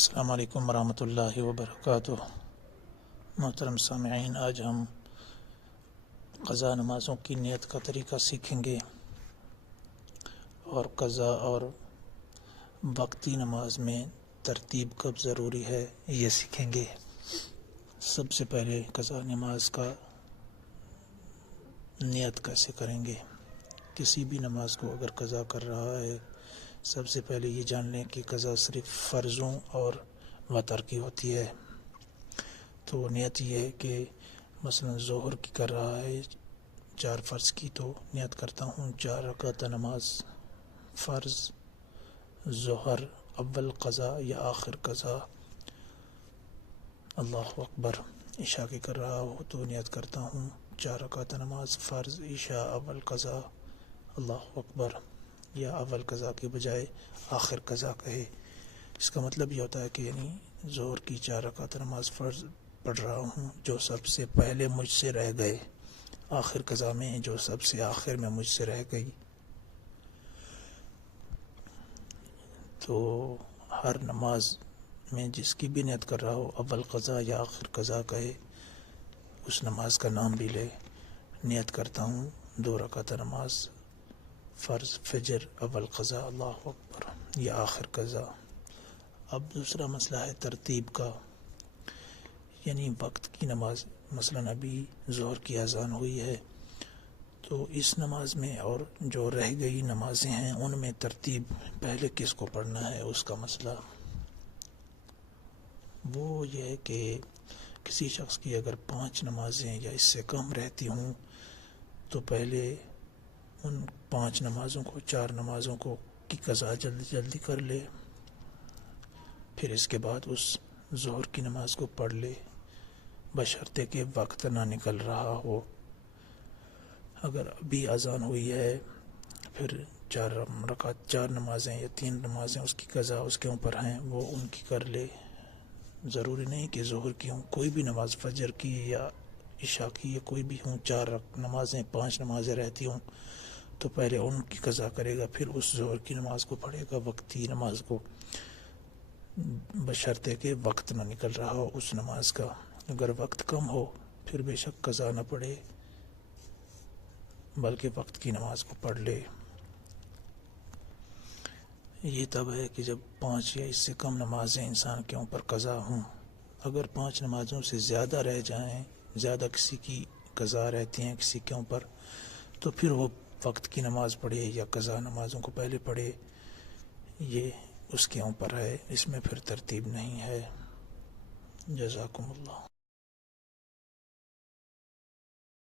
السلام علیکم ورحمۃ اللہ وبرکاتہ۔ محترم سامعین، آج ہم قضا نمازوں کی نیت کا طریقہ سیکھیں گے اور قضا اور وقتی نماز میں ترتیب کب ضروری ہے یہ سیکھیں گے۔ سب سے پہلے قضا نماز کا نیت کیسے کریں گے؟ کسی بھی نماز کو اگر قضا کر رہا ہے، سب سے پہلے یہ جان لیں کہ قضا صرف فرضوں اور وتر کی ہوتی ہے۔ تو نیت یہ ہے کہ مثلا ظہر کی کر رہا ہے 4 فرض کی، تو نیت کرتا ہوں 4 رکعت نماز فرض ظہر، اول قضا یا آخر قضا، اللہ اکبر۔ عشاء کی کر رہا ہو تو نیت کرتا ہوں 4 رکعت نماز فرض عشاء اول قضا، اللہ اکبر، یا اول قضا کے بجائے آخر قضا کہے۔ اس کا مطلب یہ ہوتا ہے کہ یعنی ظہر کی 4 رکعت نماز فرض پڑھ رہا ہوں جو سب سے پہلے مجھ سے رہ گئے، آخر قضا میں جو سب سے آخر میں مجھ سے رہ گئی۔ تو ہر نماز میں جس کی بھی نیت کر رہا ہو اول قضا یا آخر قضا کہے، اس نماز کا نام بھی لے۔ نیت کرتا ہوں 2 رکعت نماز فرض فجر اول قضا، اللہ اکبر، یا آخر قضا۔ اب دوسرا مسئلہ ہے ترتیب کا، یعنی وقت کی نماز۔ مثلا ابھی ظہر کی اذان ہوئی ہے، تو اس نماز میں اور جو رہ گئی نمازیں ہیں ان میں ترتیب پہلے کس کو پڑھنا ہے، اس کا مسئلہ وہ یہ ہے کہ کسی شخص کی اگر 5 نمازیں یا اس سے کم رہتی ہوں تو پہلے ان 5 نمازوں کو 4 نمازوں کو کی قضا جلدی جلدی کر لے، پھر اس کے بعد اس ظہر کی نماز کو پڑھ لے، بشرطے کہ وقت نہ نکل رہا ہو۔ اگر ابھی اذان ہوئی ہے پھر 4 رکعت 4 نمازیں یا 3 نمازیں اس کی قضا اس کے اوپر ہیں، وہ ان کی کر لے۔ ضروری نہیں کہ ظہر کی ہوں، کوئی بھی نماز فجر کی یا عشاء کی یا کوئی بھی ہوں، 4 نمازیں 5 نمازیں رہتی ہوں تو پہلے ان کی قضا کرے گا، پھر اس ظہر کی نماز کو پڑھے گا، وقتی نماز کو، بشرطے کہ وقت نہ نکل رہا ہو اس نماز کا۔ اگر وقت کم ہو پھر بے شک قضا نہ پڑھے بلکہ وقت کی نماز کو پڑھ لے۔ یہ تب ہے کہ جب 5 یا اس سے کم نمازیں انسان کے اوپر قضا ہوں۔ اگر 5 نمازوں سے زیادہ رہ جائیں، زیادہ کسی کی قضا رہتی ہیں کسی کے اوپر، تو پھر وہ وقت کی نماز پڑھے یا قضا نمازوں کو پہلے پڑھے، یہ اس کے اوپر ہے، اس میں پھر ترتیب نہیں ہے۔ جزاکم اللہ۔